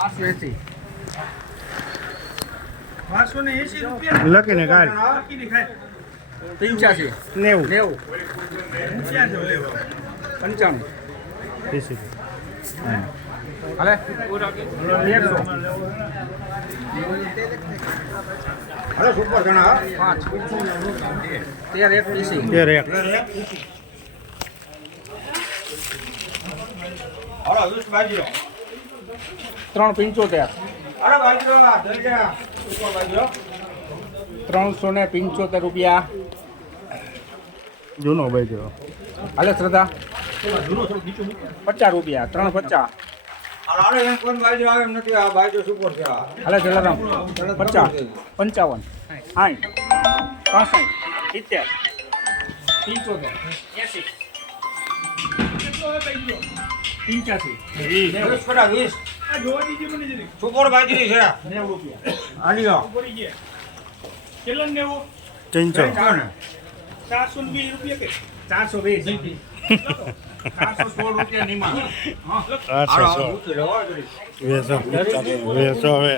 580 580 રૂપિયા લખીને કાઢ. 85 90 95 80. હાલે 100 અરે સુપર ઘણા 5 13 1 પીસી 13 હાલો 20 બાજુ 375 અરે બાજુ જલ્દી સુપર બાજુ 375 રૂપિયા જૂનો ભાઈ જો. હાલે શ્રદ્ધા 50 રૂપિયા 350 અરે એમ કોણ બાજુ આવે એમ નથી આ બાજુ સુપર છે આ હાલે જલારામ 50 55 60 65 70 75 80 85 20 કડા 20 સુપર બાજુ છે 90 રૂપિયા આલિયો ચંચો 420 416 રૂપિયા નિમા હાલો ઊંચી રવા વેસો હવે